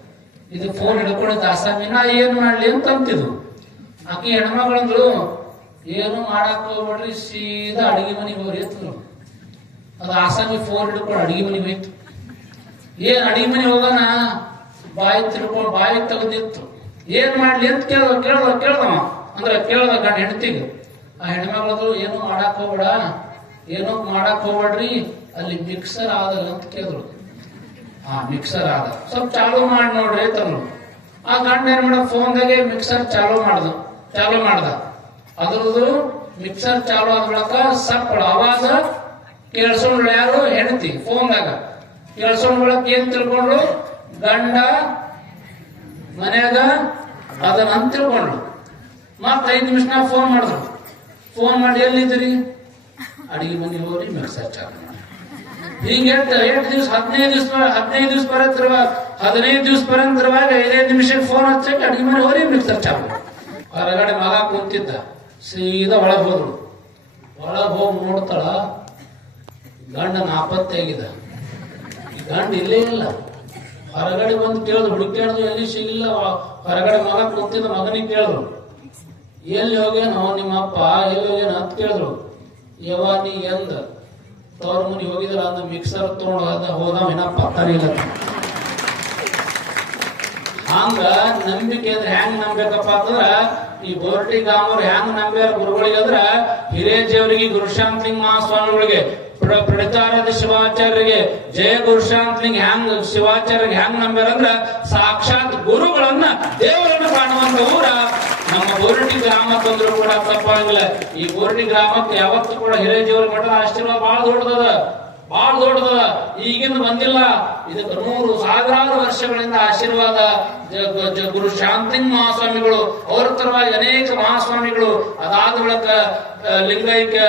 ಇದು ಫೋನ್ ಹಿಡ್ಕೊಂಡಿದ್ದ ನಾ ಏನ್ ಮಾಡ್ಲಿ? ಅಂತ ಅಕ್ಕಿ ಹೆಣ್ಮಗಳಂದ್ರು ಏನು ಮಾಡಕ್ ಹೋಗ್ಬೇಡ್ರಿ, ಸೀದಾ ಅಡಿಗೆ ಮನೆಗೆ ಹೋಗ್ರಿ ಎತ್ತು ಅದು ಆಸಾಮಿ ಫೋನ್ ಹಿಡ್ಕೊಂಡು ಅಡಿಗೆ ಮನೆಗೆ ಹೋಯ್ತು. ಏನ್ ಅಡಿಗೆ ಮನೆಗೆ ಹೋಗೋಣ? ಬಾಯಿ ತಿಳ್ಕೊಂಡು ಬಾಯಿ ತೆಗೆದಿತ್ತು. ಏನ್ ಮಾಡ್ಲಿ ಅಂತ ಕೇಳ್ದ ಕೇಳ್ದ ಕೇಳ್ದವ ಅಂದ್ರೆ ಕೇಳ್ದ ಗಂಡ ಹೆಂಡತಿಗೆ. ಆ ಹೆಣ್ಮಗಳು ಏನು ಮಾಡಕ್ ಹೋಗ್ಬೇಡ, ಏನೋ ಮಾಡಕ್ ಹೋಗ್ಬೇಡ್ರಿ, ಅಲ್ಲಿ ಮಿಕ್ಸರ್ ಆದಲ್ಲ ಅಂತ ಕೇಳಿದ್ರು. ಆ ಮಿಕ್ಸರ್ ಆದ. ಸ್ವಲ್ಪ ಚಾಲು ಮಾಡಿ ನೋಡ್ರಿ ತಂದ್ರು ಆ ಗಂಡ ಏನ್ ಮಾಡ ಫೋನ್ದಾಗೆ ಮಿಕ್ಸರ್ ಚಾಲು ಮಾಡ್ದ ಚಾಲು ಮಾಡ್ದ. ಅದ್ರದ್ದು ಮಿಕ್ಸರ್ ಚಾಲು ಆದ ಬಳಿಕ ಸಪ್ಪಳ ಅವಾಜ ಕೇಳಿಸ್ಕೊಂಡ್ರು ಯಾರು? ಹೆಂಡತಿ, ಫೋನ್ದಾಗ. ಕೇಳಿಸ್ಕೊಂಡ್ ಬಳಕ ಏನ್ ತಿಳ್ಕೊಂಡ್ರು? ಗಂಡ, ಮನ್ಯಾಗ, ಅದನ್ನ ಅಂತ ತಿಳ್ಕೊಂಡ್ರು. ಮತ್ತ ಐದು ನಿಮಿಷನಾಗ ಫೋನ್ ಮಾಡಿದ್ರು. ಫೋನ್ ಮಾಡಿ ಎಲ್ಲಿದ್ದೀರಿ? ಅಡಿಗೆ ಮನೆ ಹೋಗ್ರಿ, ಮಿಕ್ಸರ್ ಚಾಲು ಮಾಡಿ. ಹಿಂಗ ಎಂಟು ದಿವಸ ದಿವ್ಸ, ಹದಿನೈದು ದಿವ್ಸ ಹದಿನೈದು ದಿವ್ಸ ಬರತ್ತಿರುವಾಗ ಹದಿನೈದು ದಿವ್ಸ ಬರಂತಿರುವಾಗ ಐದೈದು ನಿಮಿಷಕ್ಕೆ ಫೋನ್ ಹಚ್ಚಕ್ಕೆ ಅಡಿಗೆ ಮನೆ ಹೋಗ್ರಿ, ಮಿಕ್ಸರ್ ಚಾಲು ಹೊರಗಡೆ ಮಗ ಕುಂತಿದ್ದ. ಸೀದಾ ಒಳಗೆ ಹೋದ್ರು. ಒಳಗೆ ಹೋಗಿ ನೋಡ್ತಾಳ ಗಂಡ ನಾಪತ್ತೆ ಆಗಿದೆ ಈ ಗಂಡ ಇಲ್ಲೇ ಇಲ್ಲ. ಹೊರಗಡೆ ಬಂದು ಕೇಳಿದ್ರು ಹುಡುಕ್ಯಾಡ್ದು ಎಲ್ಲಿ ಸಿಗಲಿಲ್ಲ ಹೊರಗಡೆ ಮಗ ಕೂತಿದ್ದ ಮಗನಿಗೆ ಕೇಳಿದ್ರು ಎಲ್ಲಿ ಹೋಗ್ಯಾನೋ ನಿಮ್ಮ ಅಪ್ಪ ಎಲ್ಲಿ ಹೋಗ್ಯಾನ ಅಂತ ಕೇಳಿದ್ರು. ಯಾವ ನೀ ಎಂದ? ತವ್ರ ಮುನಿ ಹೋಗಿದ್ರ ಅಂದ ಮಿಕ್ಸರ್ ತೊಗೊಂಡು ಹೋದ, ಹೋದವ ಏನಪ್ಪ ಇಲ್ಲ ಹಂಗ ನಂಬಿಕೆ ಅಂದ್ರೆ ಹೆಂಗ್ ನಂಬೇಕಪ್ಪ ಅಂತಂದ್ರ ಈ ಬೋರ್ಟಿ ಗಾಮರ್ ಹೆಂಗ್ ನಂಬ್ಯಾರ ಗುರುಗಳಿಗೆ ಅಂದ್ರ ಹಿರೇಜಿಯವರಿಗೆ ಗುರುಶಾಂತಲಿಂಗ ಮಹಾಸ್ವಾಮಿಗಳಿಗೆ ಪ್ರಣಿತಾರದ ಶಿವಾಚಾರ್ಯರಿಗೆ, ಜಯ ಗುರುಶಾಂತಲಿಂಗ ಹ್ಯಾಂಗ್ ಶಿವಾಚಾರ್ಯರಿಗೆ ಹ್ಯಾಂಗ್ ನಂಬ್ಯಾರ ಅಂದ್ರ ಸಾಕ್ಷಾತ್ ಗುರುಗಳನ್ನ ದೇವರನ್ನ ಕಾಣುವಂತ ಊರ ನಮ್ಮ ಬೋರ್ಟಿ ಗ್ರಾಮ ತಂದ್ರು ಕೂಡ ತಪ್ಪಾಗಿಲ್ಲ. ಈ ಬೋರ್ಟಿ ಗ್ರಾಮಕ್ಕೆ ಯಾವತ್ತೂ ಕೂಡ ಹಿರೇಜಿಯವರ ಮಠದ ಆಶೀರ್ವಾದ ಬಹಳ ದೊಡ್ಡದದ. ಬಹಳ ದೊಡ್ಡದ ಈಗಿಂದ ಬಂದಿಲ್ಲ. ಇದಕ್ಕೆ ನೂರು ಸಾವಿರಾರು ವರ್ಷಗಳಿಂದ ಆಶೀರ್ವಾದ ಗುರು ಶಾಂತಿಂಗ್ ಮಹಾಸ್ವಾಮಿಗಳು, ಅವರ ತರವಾಗಿ ಅನೇಕ ಮಹಾಸ್ವಾಮಿಗಳು. ಅದಾದ ಬಳಿಕ ಲಿಂಗೈಕ್ಯ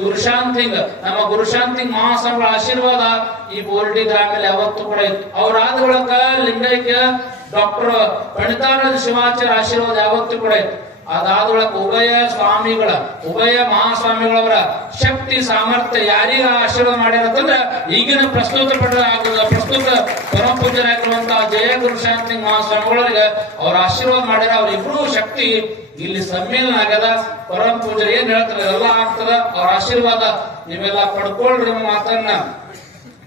ಗುರುಶಾಂತಿಂಗ್ ನಮ್ಮ ಗುರುಶಾಂತಿಂಗ್ ಮಹಾಸ್ವಾಮಿಗಳ ಆಶೀರ್ವಾದ ಈ ಬೋರ್ಡಿ ಗ್ರಾಮದಲ್ಲಿ ಯಾವತ್ತೂ ಕೂಡ ಇತ್ತು. ಅವರಾದ ಬಳಿಕ ಲಿಂಗೈಕ್ಯ ಡಾಕ್ಟರ್ ಪಣಿತಾನಂದ ಶಿವಾಚಾರ್ಯ ಆಶೀರ್ವಾದ ಯಾವತ್ತೂ ಕೂಡ ಇತ್ತು. ಅದಾದ ಬಳಿಕ ಉಭಯ ಸ್ವಾಮಿಗಳ, ಉಭಯ ಮಹಾಸ್ವಾಮಿಗಳವರ ಶಕ್ತಿ, ಸಾಮರ್ಥ್ಯ ಯಾರಿಗೆ ಆಶೀರ್ವಾದ ಮಾಡಿರತ್ತಂದ್ರ ಈಗಿನ ಪ್ರಸ್ತುತ ಪಟ್ಟ ಪ್ರಸ್ತುತ ಪರಮ ಪೂಜ್ಯರಾಗಿರುವಂತಹ ಜಯ ಗುರು ಶಾಂತಿ ಅವರ ಆಶೀರ್ವಾದ ಮಾಡಿರ ಅವ್ರಿಬ್ರು ಶಕ್ತಿ ಇಲ್ಲಿ ಸಮ್ಮೇಳನ ಆಗದ ಪರಮ ಪೂಜ್ಯರು ಏನ್ ಹೇಳ್ತಾರೆ? ಎಲ್ಲ ಆಗ್ತದ. ಅವ್ರ ಆಶೀರ್ವಾದ ನೀವೆಲ್ಲ ಪಡ್ಕೊಳ್ರಿ ಮಾತನ್ನ.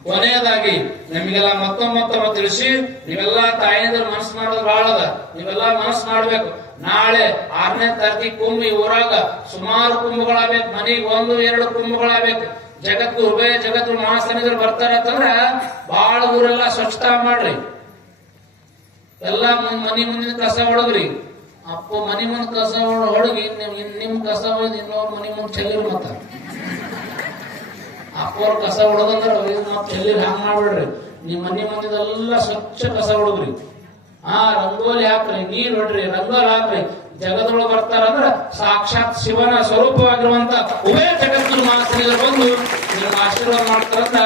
ಕೊನೆಯದಾಗಿ ನಿಮಗೆಲ್ಲ ಮತ್ತೊಮ್ಮೆ ತಿಳಿಸಿ, ನೀವೆಲ್ಲ ತಾಯಿಯಿಂದ ಮನಸ್ಸು ಮಾಡೋದು ಬಹಳ ಅದ. ನೀವೆಲ್ಲ ಮನಸ್ಸು ಮಾಡ್ಬೇಕು. ನಾಳೆ ಆರನೇ ತಾರೀಕಿಗೆ ಕುಂಭ ಊರಾಗ ಸುಮಾರು ಕುಂಭಗಳಾಗ್ಬೇಕು, ಮನೆಗೆ ಒಂದು, ಎರಡು ಕುಂಭಗಳಾಗ್ಬೇಕು. ಜಗತ್ತು ಉಭಯ ಜಗತ್ತು ಮಹಾಸನಿದ್ರು ಬರ್ತಾರ ಅಂತಂದ್ರ ಬಹಳ ಊರೆಲ್ಲ ಸ್ವಚ್ಛತಾ ಮಾಡ್ರಿ. ಎಲ್ಲ ಮನೆ ಮುಂದಿನ ಕಸ ಹೊಡಗ್ರಿ ಅಪ್ಪ ಮನಿ ಮುಂದ್ ಕಸ ಹೊಡ ಹೊಡಗಿ ನಿಮ್ ಕಸ ಹೊಡೆದ್ ಮನೆ ಮನಿ ಮುಂದ್ ಚೆಲ್ಲಿರು ಮತ್ತ. ಅಪ್ಪವ್ರ ಕಸ ಹೊಡದಂದ್ರ ಚೆಲ್ಲಿರಿ ಹಂಗ ಮಾಡ್ಬೇಡ್ರಿ. ನಿಮ್ ಮನಿ ಮುಂದಿದೆಲ್ಲ ಸ್ವಚ್ಛ ಕಸ ಹೊಡಗ್ರಿ ಆ ರಂಗೋಲಿ ಹಾಕ್ರಿ, ನೀರ್ ಹೊಡ್ರಿ, ರಂಗೋಲಿ ಹಾಕ್ರಿ. ಜಗದೊಳಗೆ ಬರ್ತಾರಂದ್ರ ಸಾಕ್ಷಾತ್ ಶಿವನ ಸ್ವರೂಪವಾಗಿರುವಂತ ಉಭಯ ಜಗತ್ತು ಮಾಸ್ತರಿಗಳು ಬಂದು ನಿಮ್ಮ ಆಶೀರ್ವಾದ ಮಾಡ್ತಾರಂತ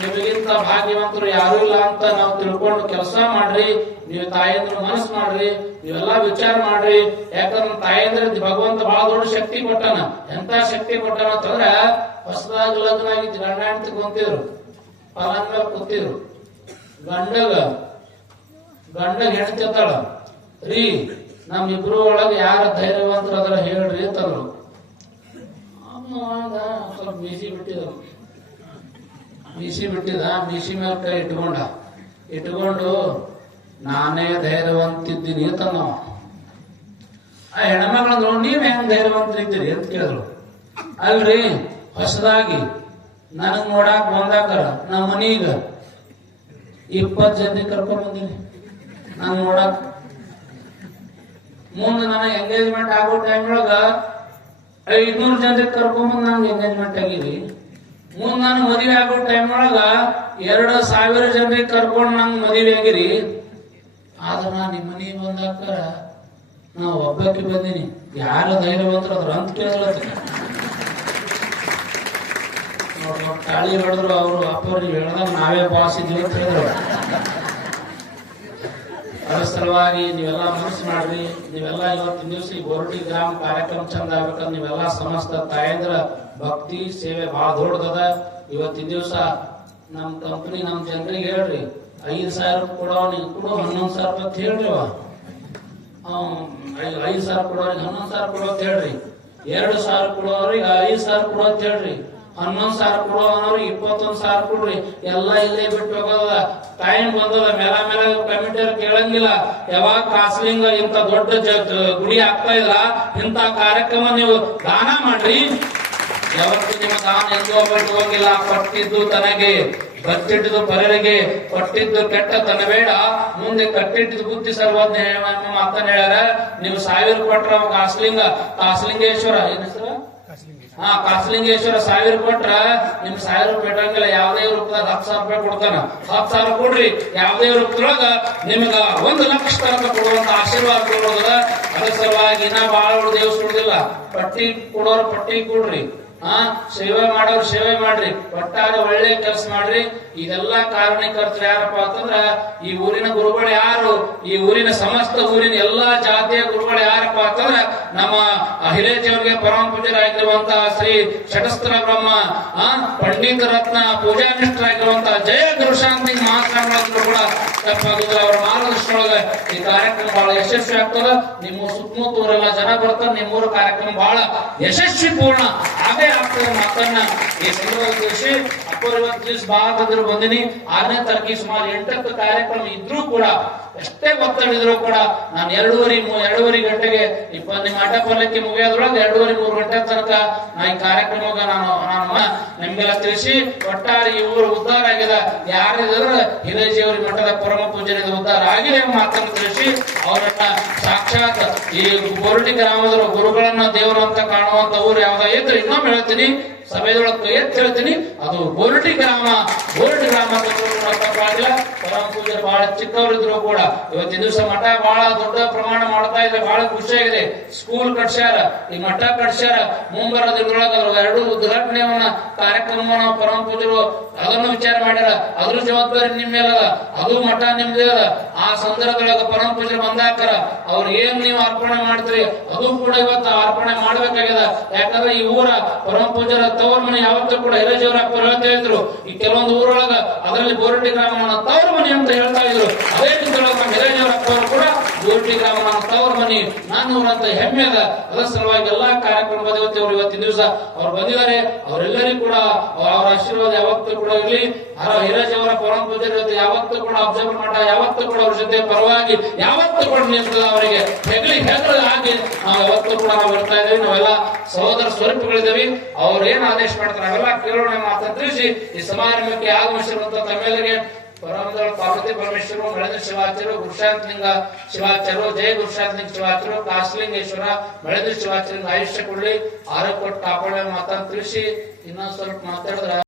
ನಿಮಗಿಂತ ಭಾಗ್ಯವಂತರು ಯಾರು ಇಲ್ಲ ಅಂತ ನಾವು ತಿಳ್ಕೊಂಡು ಕೆಲಸ ಮಾಡ್ರಿ, ನೀವು ತಾಯಂದ್ರ ಮನಸ್ಸು ಮಾಡ್ರಿ, ನೀವೆಲ್ಲ ವಿಚಾರ ಮಾಡ್ರಿ. ಯಾಕಂದ್ರೆ ತಾಯಂದ್ರೆ ಭಗವಂತ ಬಹಳ ದೊಡ್ಡ ಶಕ್ತಿ ಕೊಟ್ಟಾನ. ಎಂತ ಶಕ್ತಿ ಕೊಟ್ಟಾನ ಅಂತಂದ್ರ ಹೊಸದಾಗಿ ಲಗ್ನ ಆಗಿತ್ತು ಗಂಡ ಹೆಂಡತಿ ಕುಂತಿದ್ರು ಮೇಲೆ ಕೂತಿದ್ರು. ಗಂಡಗ ಗಂಡಗ ಹೆಣ್ತಿರ್ತಾಳ ರೀ ನಮ್ ಇಬ್ರು ಒಳಗೆ ಯಾರ ಧೈರ್ಯವಂತರ ಅದರ ಹೇಳ್ರಿ ಅಂತಂದ್ರು. ಸ್ವಲ್ಪ ಮೀಸಿ ಬಿಟ್ಟಿದ ಮೀಸಿ ಬಿಟ್ಟಿದ ಮೀಸಿ ಮೇಲೆ ಕೈ ಇಟ್ಕೊಂಡ. ಇಟ್ಕೊಂಡು, ನಾನೇ ಧೈರ್ಯವಂತಿದ್ದೀನಿ ಅಂತಂದವ ಆ ಹೆಣ್ಮಕ್ಳಂದ್ರು ನೀವ್ ಹೆಂಗ್ ಧೈರ್ಯವಂತರಿದ್ದೀರಿ ಅಂತ ಕೇಳಿದ್ರು. ಅಲ್ರಿ, ಹೊಸದಾಗಿ ನನಗ್ ನೋಡಾಕ್ ಬಂದಾಕರ, ನಮ್ಮ ಮನೀಗ ಇಪ್ಪತ್ತು ಜನ ಕರ್ಕೊಂಡ್ ಬಂದೀನಿ. ನಾನು ನೋಡಕ್ ಮುಂದೆ ನನಗೆ ಎಂಗೇಜ್ಮೆಂಟ್ ಆಗೋ ಟೈಮ್ ಒಳಗ ಐದ್ನೂರು ಜನರಿಗೆ ಕರ್ಕೊಂಬಂದು ನಾನು ಎಂಗೇಜ್ಮೆಂಟ್ ಆಗಿರಿ ಮುಂದೆ ನಾನು ಮದುವೆ ಆಗೋ ಟೈಮ್ ಒಳಗ ಎರಡು ಸಾವಿರ ಜನರಿಗೆ ಕರ್ಕೊಂಡು ನಂಗೆ ಮದುವೆ ಆಗಿರಿ. ಆದ್ರೆ ನಾ ನಿಮ್ಮ ಮನೆಗೆ ಬಂದಾಕ ನಾ ಒಬ್ಬಕ್ಕೆ ಬಂದೀನಿ. ಯಾರು ಬಂದ್ರ ಅದ್ರ ಅಂತ ಕೇಳಲತ್ತೀನಿ ನೋಡ್ ತಾಳಿ ಹೊಡೆದ್ರು ಅವರು ಅಪ್ಪ ಹೇಳ್ದಾಗ ನಾವೇ ಬಾಸ್ ಇದ್ದೀವಿ ಅಂತ ಹೇಳಿದ್ರು. ಅದರ ಸಲುವಾಗಿ ನೀವೆಲ್ಲ ಮನಸ್ಸು ಮಾಡ್ರಿ. ನೀವೆಲ್ಲ ಇವತ್ತಿನ ದಿವಸ ಈ ಬೋರ್ಟಿ ಗ್ರಾಮ ಕಾರ್ಯಕ್ರಮ ಚಂದ ಆಗ್ಬೇಕಂದ್ರೆ ನೀವೆಲ್ಲ ಸಮಸ್ತ ತಾಯಂದ್ರ ಭಕ್ತಿ ಸೇವೆ ಬಹಳ ದೊಡ್ಡದದ. ಇವತ್ತಿನ ದಿವಸ ನಮ್ಮ ಕಂಪನಿ ನಮ್ಮ ಜನರಿಗೆ ಹೇಳ್ರಿ, ಐದು ಸಾವಿರ ಕೊಡೋ ನೀವು ಕೊಡು ಹನ್ನೊಂದು ಸಾವಿರ ಅಂತ ಹೇಳ್ರಿ ಐದ್ ಸಾವಿರ ಕೊಡೋರಿಗೆ ಹನ್ನೊಂದು ಸಾವಿರ ಕೊಡೋ ಅಂತ ಹೇಳ್ರಿ. ಎರಡು ಸಾವಿರ ಕೊಡೋರಿಗೆ ಐದು ಸಾವಿರ ಕೊಡೋ ಅಂತ ಹೇಳ್ರಿ. ಹನ್ನೊಂದ್ ಸಾವಿರ ಕೊಡುವವನವ್ರು ಇಪ್ಪತ್ತೊಂದ್ ಸಾವಿರ ಕೊಡ್ರಿ. ಎಲ್ಲ ಇಲ್ಲೇ ಬಿಟ್ಟು ಹೋಗೋದ ಟೈಮ್ ಬಂದದ, ಮೇಲ ಮೇಲ ಕಮಿಟಿಯವ್ರು ಕೇಳಂಗಿಲ್ಲ. ಯಾವಾಗ ಕಾಸ್ಲಿಂಗ್ ಇಂತ ದೊಡ್ಡ ಗುಡಿ ಆಗ್ತಾ ಇಲ್ಲ? ಇಂತ ಕಾರ್ಯಕ್ರಮ ನೀವು ದಾನ ಮಾಡ್ರಿ. ಯಾವತ್ತು ನಿಮ್ಮ ದಾನ ಎಂದೂ ಬಿಟ್ಟು ಹೋಗಿಲ್ಲ. ಕೊಟ್ಟಿದ್ದು ತನಗೆ ಕಟ್ಟಿಟ್ಟಿದ್ದು ಪರರಿಗೆ, ಕೊಟ್ಟಿದ್ದು ಕೆಟ್ಟ ತನಬೇಡ ಮುಂದೆ ಕಟ್ಟಿಟ್ಟಿದ್ದು ಬುದ್ಧಿ ಸರ್ವಜ್ಞ ಮಾತನ್ನ ಹೇಳ್ಯಾರ. ನೀವು ಸಾವಿರ ಕೊಟ್ರ ಕಾಸ್ಲಿಂಗ. ಕಾಸ್ಲಿಂಗೇಶ್ವರ, ಏನ್ ಹೆಸರು? ಹಾ, ಕಾಸಲಿಂಗೇಶ್ವರ ಸಾವಿರ ಕೊಟ್ರ, ನಿಮ್ ಸಾವಿರ ರೂಪಾಯಿ ಇಟ್ಟಂಗಿಲ್ಲ ಯಾವ್ದೇ ರೂಪದಾಗ ಹತ್ತು ಸಾವಿರ ರೂಪಾಯಿ ಕೊಡ್ತಾನ. ಹತ್ತು ಸಾವಿರ ಕೊಡ್ರಿ, ಯಾವ್ದೇ ರೂಪದೊಳಗ ನಿಮ್ಗ ಒಂದು ಲಕ್ಷ ತನಕ ಕೊಡುವಂತ ಆಶೀರ್ವಾದ ಕೊಡೋದ ಅದ್ರ ಸಲುವಾಗಿ ಇನ್ನ ಬಾಳ ದೇವಸ್ ಕೊಡುದಿಲ್ಲ ಪಟ್ಟಿ ಕೊಡೋರು ಪಟ್ಟಿ ಕೊಡ್ರಿ. ಆ ಸೇವೆ ಮಾಡೋರು ಸೇವೆ ಮಾಡ್ರಿ. ಒಟ್ಟಾರೆ ಒಳ್ಳೆ ಕೆಲಸ ಮಾಡ್ರಿ. ಇದೆಲ್ಲ ಕಾರಣೀಕರ್ತರು ಯಾರಪ್ಪ ಅಂತಂದ್ರ, ಈ ಊರಿನ ಗುರುಗಳು ಯಾರು? ಈ ಊರಿನ ಸಮಸ್ತ ಊರಿನ ಎಲ್ಲಾ ಜಾತಿಯ ಗುರುಗಳು ಯಾರಪ್ಪ ಅಂತಂದ್ರ, ನಮ್ಮ ಅಹಿಲೇಜಿಯವರಿಗೆ ಪರಮ ಪೂಜರಾಗಿರುವಂತಹ ಶ್ರೀ ಷಟಸ್ತ್ರ ಬ್ರಹ್ಮ, ಆ, ಪಂಡಿತ ರತ್ನ ಪೂಜಾನಿಷ್ಠರಾಗಿರುವಂತಹ ಜಯ ಗುರುಶಾಂತಿ ಮಹಾಸ್ವಾಮಿಗಳು ಕೂಡ ತಪ್ಪಾಗುದಿಲ್ಲ. ಅವರ ಮಾರ್ಗದರ್ಶನೊಳಗ ಈ ಕಾರ್ಯಕ್ರಮ ಬಹಳ ಯಶಸ್ವಿ ಆಗ್ತದ. ನಿಮ್ಮ ಸುತ್ತಮುತ್ತ ಊರೆಲ್ಲ ಜನ ಬರ್ತಾರೆ. ನಿಮ್ಮೂರ ಕಾರ್ಯಕ್ರಮ ಬಹಳ ಯಶಸ್ವಿ ಪೂರ್ಣ ಆಗೇ ಆಗ್ತದೆ ಮಾತನ್ನ. ಈ ತಿಳಿಸಿ ಇವತ್ತು ದಿವಸ ಬಹಳ ಬಂದ್ರು ಬಂದಿನಿ. ಆರನೇ ತಾರೀಕಿಗೆ ಸುಮಾರು ಎಂಟತ್ತು ಕಾರ್ಯಕ್ರಮ ಇದ್ರೂ ಕೂಡ ಎಷ್ಟೇ ಒತ್ತಡ ಕೂಡ ನಾನು ಎರಡೂವರೆ ಎರಡೂವರೆ ಗಂಟೆಗೆ ಇಪ್ಪ ನಿಮ್ಮ ಆಟ ಪಲ್ಲಕ್ಕಿ ಮುಗಿಯೋದ್ರೊಳಗೆ ಎರಡೂವರೆ ಮೂರು ಗಂಟೆ ತನಕ ನಾ ಈ ಕಾರ್ಯಕ್ರಮಕ್ಕೆ ನಾನು ನಾನು ನಿಮ್ಗೆಲ್ಲ ತಿಳಿಸಿ ಒಟ್ಟಾರೆ ಊರು ಉದ್ಧಾರ ಆಗಿದ. ಯಾರಿದ್ರು ಹಿರೇಜಿಯವರಿ ಮಠದ ಪರಮ ಪೂಜನೆಯಿಂದ ಉದ್ಧಾರ ಆಗಿದೆ ಮಾತನ್ನು ತಿಳಿಸಿ ಅವರನ್ನ ಸಾಕ್ಷಾತ್ ಈ ಗೋರಟಿ ಗ್ರಾಮದ ಗುರುಗಳನ್ನ ದೇವರು ಅಂತ ಕಾಣುವಂತ ಊರು ಯಾವ್ದೋ ಇದ್ರೆ ಇನ್ನೊಮ್ಮೆ ಹೇಳ್ತೀನಿ. ಸಭೆದೊಳಗೆ ಎತ್ತ ಹೇಳ್ತೀನಿ ಅದು ಗೋರಟಿ ಗ್ರಾಮ. ಗೋರಟಿ ಗ್ರಾಮ ಪರಮ ಪೂಜೆ ಬಹಳ ಚಿಕ್ಕವರಿದ್ರು ಕೂಡ. ಇವತ್ತಿನ ದಿವಸ ಮಠ ಬಹಳ ದೊಡ್ಡ ಪ್ರಮಾಣ ಮಾಡ್ತಾ ಇದೆ. ಬಹಳ ಖುಷಿಯಾಗಿದೆ ಸ್ಕೂಲ್ ಕಟ್ಸ್ಯಾರ, ಈ ಮಠ ಕಟ್ಸ್ಯಾರ. ಮುಂಬರ ದಿನದೊಳಗೆ ಎರಡು ಉದ್ಘಾಟನೆಯನ್ನ, ಕಾರ್ಯಕ್ರಮವನ್ನ ಪರಮ ಪೂಜರು ಅದನ್ನು ವಿಚಾರ ಮಾಡ್ಯಾರ. ಅದ್ರ ಜವಾಬ್ದಾರಿ ನಿಮ್ ಅದು. ಮಠ ನಿಮ್ದೇ ಅದ. ಆ ಸಂದರ್ಭದೊಳಗ ಪರಮ ಪೂಜರು ಬಂದಾಕರ ಅವ್ರು ಏನ್ ನೀವು ಅರ್ಪಣೆ ಮಾಡ್ತೀರಿ? ಅದು ಕೂಡ ಇವತ್ತು ಅರ್ಪಣೆ ಮಾಡ್ಬೇಕಾಗ್ಯದ. ಯಾಕಂದ್ರೆ ಈ ಊರ ಪರಮ ಪೂಜರ ತವರ್ ಮನೆ ಯಾವತ್ತೂ ಕೂಡ ಹಿರೇಜಿಯವರ ಅಪ್ಪರು ಹೇಳ್ತಾ ಇದ್ರು ಈ ಕೆಲವೊಂದು ಊರೊಳಗ ಅದರಲ್ಲಿ ಬೋರಟ್ಟಿ ಗ್ರಾಮವನ್ನ ತವರ ಮನೆ ಅಂತ ಹೇಳ್ತಾ ಇದ್ರು. ಅದೇ ರೀತಿಯೊಳಗ ನಮ್ಮ ಹಿರೇಜಿಯವರ ಅಪ್ಪರು ಕೂಡ ಗ್ರಾಮ ತವರ್ ಮನೆ. ನಾನು ಅಂತ ಹೆಮ್ಮೆ ಅದ ಅದರ ಸಲುವಾಗಿ ಎಲ್ಲಾ ಕಾರ್ಯಕ್ರಮದ ದೇವತೆಯವರು ಇವತ್ತಿನ ದಿವಸ ಅವ್ರು ಬಂದಿದ್ದಾರೆ. ಅವರೆಲ್ಲರಿಗೂ ಕೂಡ ಅವರ ಆಶೀರ್ವಾದ ಯಾವತ್ತೂ ಕೂಡ ಇರಲಿ. ಹಿರಾಜ್ ಅವರ ಪರಮ ಪೂಜೆ ಜೊತೆ ಯಾವತ್ತೂ ಕೂಡ ಅಬ್ಸರ್ವ್ ಮಾಡ ಯಾವತ್ತೂ ಕೂಡ ಅವ್ರ ಜೊತೆ ಪರವಾಗಿ, ಯಾವತ್ತೂ ಕೂಡ ನಿಲ್ತದ ಅವರಿಗೆ ಹೆಗಲಿ ಹೆಗಲು ಆಗಿ ನಾವು ಯಾವತ್ತೂ ಕೂಡ ನಾವು ಬರ್ತಾ ಇದ್ದೀವಿ. ನಾವೆಲ್ಲ ಸಹೋದರ ಸ್ವರೂಪಗಳಿದ್ದೀವಿ. ಅವ್ರು ಏನ್ ಆದೇಶ ಮಾಡ್ತಾರೆ, ಅವೆಲ್ಲ ಕೇಳೋಣ ಮಾತನ್ನ ತಿಳಿಸಿ. ಈ ಸಮಾರಂಭಕ್ಕೆ ಆಗಮಿಸಿರುವಂತ ತಮ್ಮೆಲ್ಲರಿಗೆ ಪರಮದಳ ಪಾರ್ವತಿ ಪರಮೇಶ್ವರ ಮಳೆದ ಶಿವಾಚಾರ್ಯ ಗುರುಶಾಂತಲಿಂಗ ಶಿವಾಚಾರ್ಯ, ಜಯ ಗುರುಶಾಂತಲಿಂಗ ಶಿವಾಚಾರ್ಯ, ಕಾಶಲಿಂಗೇಶ್ವರ ಮಳೆದ ಶಿವಾಚಾರ್ಯ ಆಯುಷ್ಯ ಕೊಡ್ಲಿ. ಆರೋಗ್ಯ ಕಾಪಾಡೋ ಮಾತನ್ನ ತಿಳಿಸಿ ಇನ್ನೊಂದ್ ಸ್ವಲ್ಪ ಮಾತಾಡಿದ್ರ